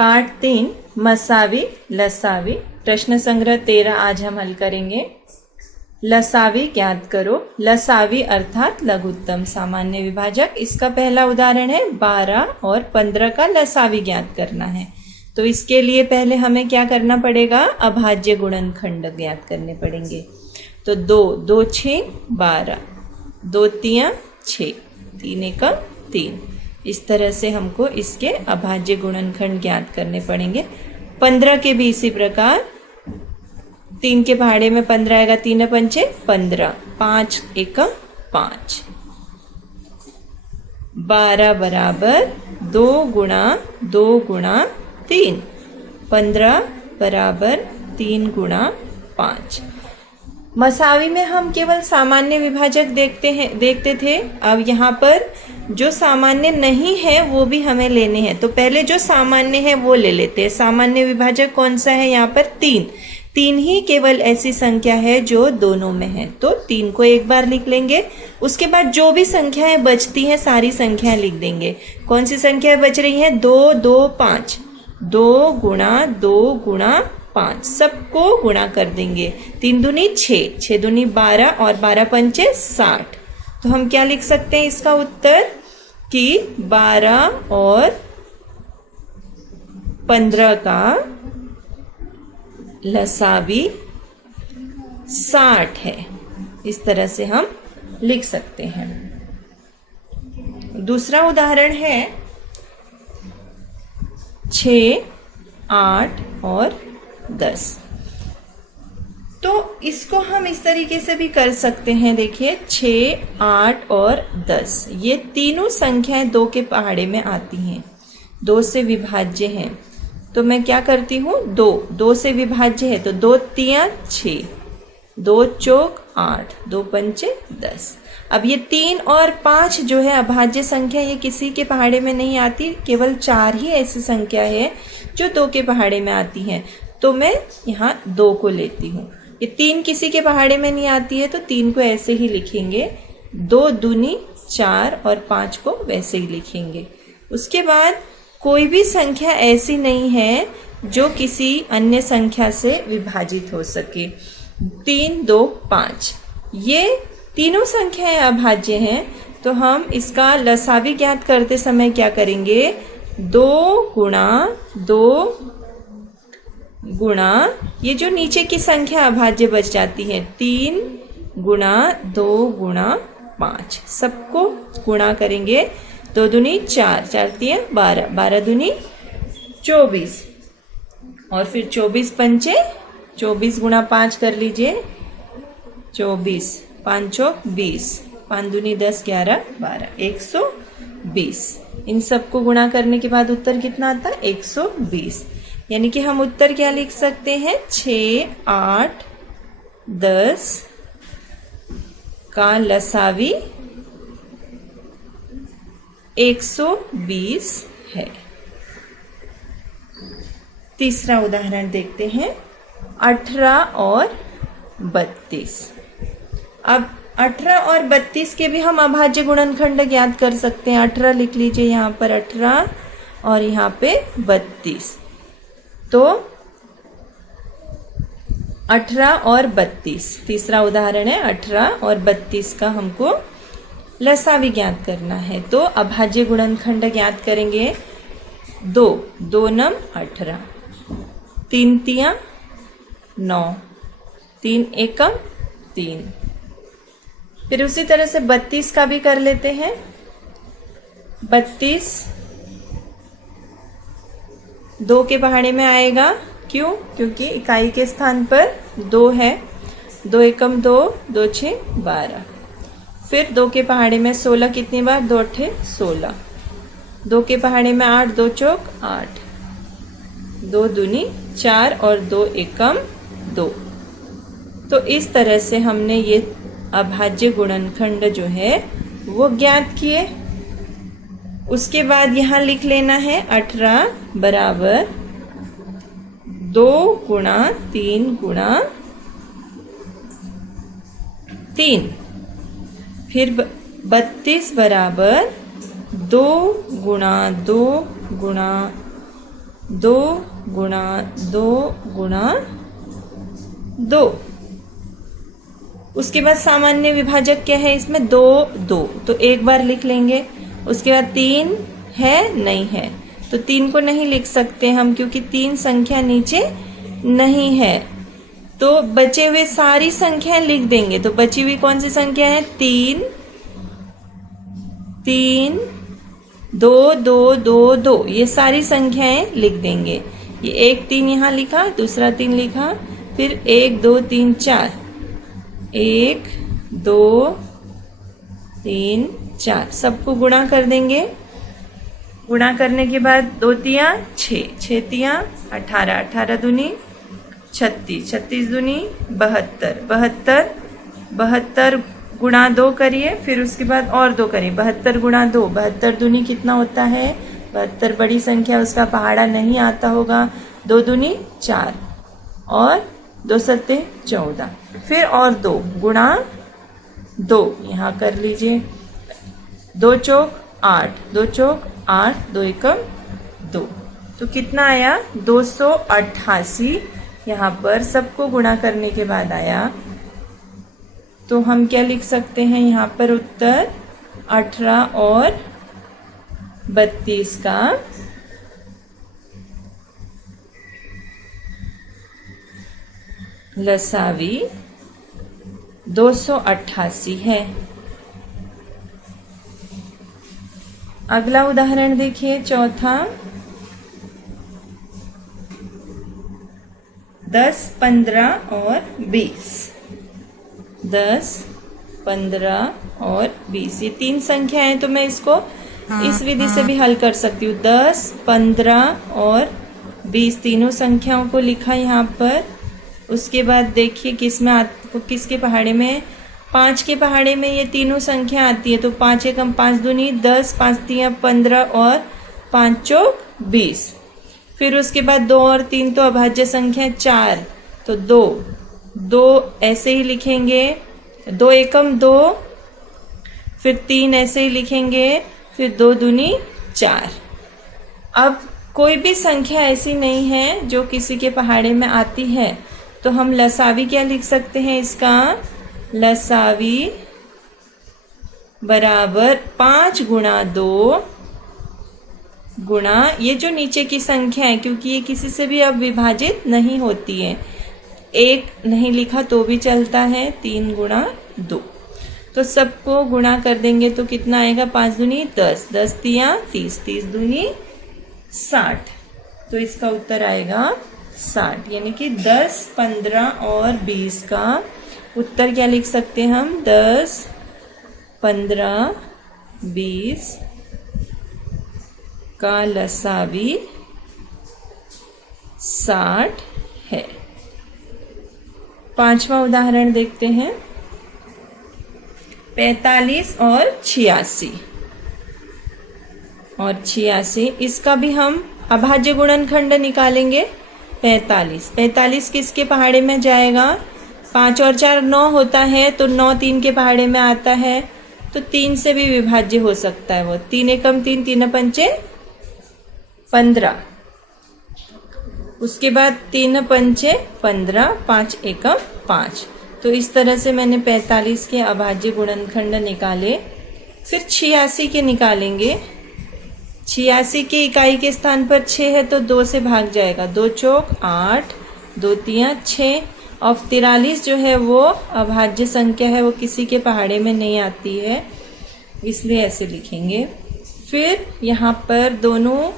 पाठ 3 मसावी लसावी प्रश्न संग्रह 13 आज हम हल करेंगे। लसावी ज्ञात करो। लसावी अर्थात लघुत्तम सामान्य विभाजक। इसका पहला उदाहरण है 12 और 15 का लसावी ज्ञात करना है। तो इसके लिए पहले हमें क्या करना पड़ेगा, अभाज्य गुणनखंड ज्ञात करने पड़ेंगे। तो 2 2 6 12, 2 3 6, 3 1 3। इस तरह से हमको इसके अभाज्य गुणनखंड ज्ञात करने पड़ेंगे। 15 के भी इसी प्रकार, 3 के पहाड़े में 15 आएगा, 3 पंचे 15, 5 1 5। 12 बराबर 2 गुणा 2 गुणा 3, 15 बराबर 3 गुणा 5। मसावी में हम केवल सामान्य विभाजक देखते थे। अब यहाँ पर जो सामान्य नहीं है वो भी हमें लेने हैं। तो पहले जो सामान्य है वो ले लेते हैं। सामान्य विभाजक कौन सा है यहाँ पर? 3। 3 ही केवल ऐसी संख्या है जो दोनों में है। तो 3 को एक बार लिख लेंगे। उसके बाद जो भी संख्याएं बचती हैं सारी संख्याएं लिख देंगे। कौन सी संख्याएं बच रही हैं? 2 2 5, 2 गुणा 2 गुणा 5, सबको गुणा कर देंगे। 3 दूनी 6, 6 दूनी 12 और 12 पंचे 60। तो हम क्या लिख सकते हैं इसका उत्तर कि 12 और 15 का लसावी 60 है। इस तरह से हम लिख सकते हैं। दूसरा उदाहरण है 6 8 और 10। तो इसको हम इस तरीके से भी कर सकते हैं। देखिए 6 8 और 10 ये तीनों संख्याएं 2 के पहाड़े में आती हैं, 2 से विभाज्य हैं। तो मैं क्या करती हूँ, 2 से विभाज्य है तो 2 3 6, 2 चौक 8, 2 पंचे 10। अब ये 3 और 5 जो है अभाज्य संख्या, ये किसी के पहाड़े में नहीं आती। केवल 4 ही ऐसी संख्या है जो 2 के पहाड़े में आती हैं। तो मैं यहाँ 2 को लेती हूँ। ये 3 किसी के पहाड़े में नहीं आती है तो 3 को ऐसे ही लिखेंगे। 2 दूनी 4 और 5 को वैसे ही लिखेंगे। उसके बाद कोई भी संख्या ऐसी नहीं है जो किसी अन्य संख्या से विभाजित हो सके। 3 2 5 ये तीनों संख्याएं अभाज्य हैं। तो हम इसका लसावी ज्ञात करते समय क्या करेंगे, 2 गुणा 2 गुणा, ये जो नीचे की संख्या अभाज्य बच जाती है, 3 गुणा 2 गुणा 5, सबको गुणा करेंगे। 2 दूनी 4, 4 3 12, 12 दूनी 24 और फिर 24 पंचे 24 गुणा 5 कर लीजिए, 24, 5 चौक 20, 5 दूनी 10 11 12, 120। इन सबको गुणा करने के बाद उत्तर कितना आता है? 120। यानी कि हम उत्तर क्या लिख सकते हैं, 6 8 10 का लसावी 120 है। तीसरा उदाहरण देखते हैं 18 और 32। अब 18 और 32 के भी हम अभाज्य गुणनखंड ज्ञात कर सकते हैं। 18 लिख लीजिए यहाँ पर 18 और यहाँ पे 32। तो 18 और 32 तीसरा उदाहरण है। 18 और 32 का हमको लसावी ज्ञात करना है। तो अभाज्य गुणनखंड ज्ञात करेंगे। 2 2 नम 18, 3 3 9, 3 1 3। फिर उसी तरह से 32 का भी कर लेते हैं। 32 2 के पहाड़े में आएगा। क्यों? क्योंकि इकाई के स्थान पर 2 है। 2 एकम 2, 2 6 12। फिर 2 के पहाड़े में 16 कितनी बार? 2 8 16। 2 के पहाड़े में 8, 2 चौक 8, 2 दूनी 4 और 2 एकम 2। तो इस तरह से हमने ये अभाज्य गुणनखंड जो है वो ज्ञात किए। उसके बाद यहाँ लिख लेना है 18 बराबर 2 गुणा 3 गुणा 3। फिर 32 बराबर 2 गुणा 2 गुणा 2 गुणा 2 गुणा 2। उसके बाद सामान्य विभाजक क्या है इसमें? 2 2, तो एक बार लिख लेंगे। उसके बाद 3 है नहीं है, तो 3 को नहीं लिख सकते हम क्योंकि 3 संख्या नीचे नहीं है। तो बचे हुए सारी संख्याएं लिख देंगे। तो बची हुई कौन सी संख्या है? 3 3 2 2 2 2, ये सारी संख्याएं लिख देंगे। ये एक 3 यहाँ लिखा, दूसरा 3 लिखा, फिर 1 2 3 4, 1 2 3 4, सबको गुणा कर देंगे। गुणा करने के बाद 2 तिया 6, 6 तिया 18, 18 दूनी 36, 36 दूनी 72, 72, 72 गुणा 2 करिए, फिर उसके बाद और 2 करिए। 72 गुणा 2, 72 दूनी कितना होता है? 72 बड़ी संख्या, उसका पहाड़ा नहीं आता होगा। 2 दूनी 4 और 2 सत्ते 14, फिर और 2 गुणा 2 यहाँ कर लीजिए। 2 चौक 8, 2 चौक 8, 2 एकम 2, तो कितना आया? 288 यहाँ पर सबको गुणा करने के बाद आया। तो हम क्या लिख सकते हैं यहाँ पर? उत्तर 18 और 32 का लसावी 288 है। अगला उदाहरण देखिए, चौथा। 10 15 और 20, 10 15 और 20, ये 3 संख्या है। तो मैं इसको इस विधि से भी हल कर सकती हूँ। 10 15 और 20 तीनों संख्याओं को लिखा यहाँ पर। उसके बाद देखिए किसके पहाड़े में? 5 के पहाड़े में ये तीनों संख्या आती है। तो 5 एकम 5 दूनी 10, 5 तिया 15 और 5 चौक 20। फिर उसके बाद 2 और 3 तो अभाज्य संख्या 4, तो 2 ऐसे ही लिखेंगे। 2 एकम 2, फिर 3 ऐसे ही लिखेंगे, फिर 2 दूनी 4। अब कोई भी संख्या ऐसी नहीं है जो किसी के पहाड़े में आती है, तो हम लसावी क्या लिख सकते हैं इसका? लसावी बराबर 5 गुणा 2 गुणा ये जो नीचे की संख्या है, क्योंकि ये किसी से भी अब विभाजित नहीं होती है। 1 नहीं लिखा तो भी चलता है। 3 गुणा 2, तो सबको गुणा कर देंगे तो कितना आएगा? 5 दूनी 10, 10 तिया 30, 30 दूनी 60, तो इसका उत्तर आएगा 60। यानी कि 10 15 और 20 का उत्तर क्या लिख सकते हैं हम? 10 15 20 का लसावी 60 है। 5वां उदाहरण देखते हैं। 45 और 86 और 86, इसका भी हम अभाज्य गुणनखंड निकालेंगे। 45 किसके पहाड़े में जाएगा? 5 और 4 9 होता है, तो 9 3 के पहाड़े में आता है, तो 3 से भी विभाज्य हो सकता है वो। 3 एकम 3, 3 पंचे 15, उसके बाद 3 पंचे 15, 5 एकम 5। तो इस तरह से मैंने 45 के अभाज्य गुणनखंड निकाले। फिर 86 के निकालेंगे। 86 के इकाई के स्थान पर 6 है, तो 2 से भाग जाएगा। 2 चौक 8, 2 तिया 6, और 43 जो है वो अभाज्य संख्या है, वो किसी के पहाड़े में नहीं आती है, इसलिए ऐसे लिखेंगे। फिर यहाँ पर दोनों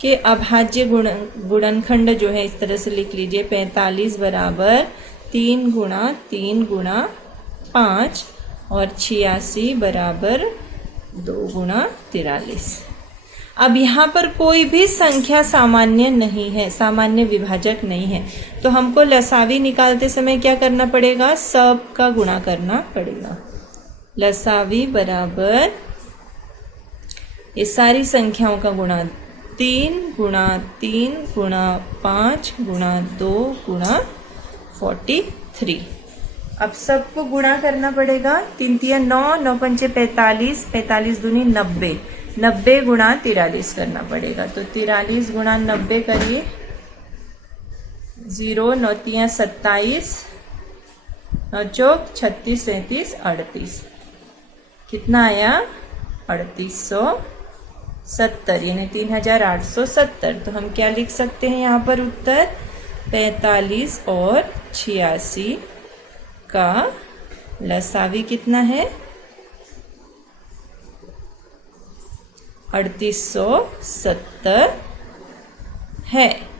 के अभाज्य गुणनखंड जो है इस तरह से लिख लीजिए। 45 बराबर 3 गुणा 3 गुणा 5 और 86 बराबर 2 गुणा 43। अब यहाँ पर कोई भी संख्या सामान्य नहीं है, सामान्य विभाजक नहीं है, तो हमको लसावी निकालते समय क्या करना पड़ेगा? सब का गुणा करना पड़ेगा। लसावी बराबर ये सारी संख्याओं का गुणा 3 गुणा 3 गुणा 5 गुणा 2 गुणा 43। अब सबको गुणा करना पड़ेगा। 3 तिया 9, 9 पंचे 45, 45 दूनी 90, 90 गुणा 43 करना पड़ेगा। तो 43 गुणा 90 करिए। 0 9 3 27, 9 चौक 36 37 38। कितना आया? 3870 यानी 3870। तो हम क्या लिख सकते हैं यहाँ पर उत्तर? 45 और 86 का लसावी कितना है? 3870 है।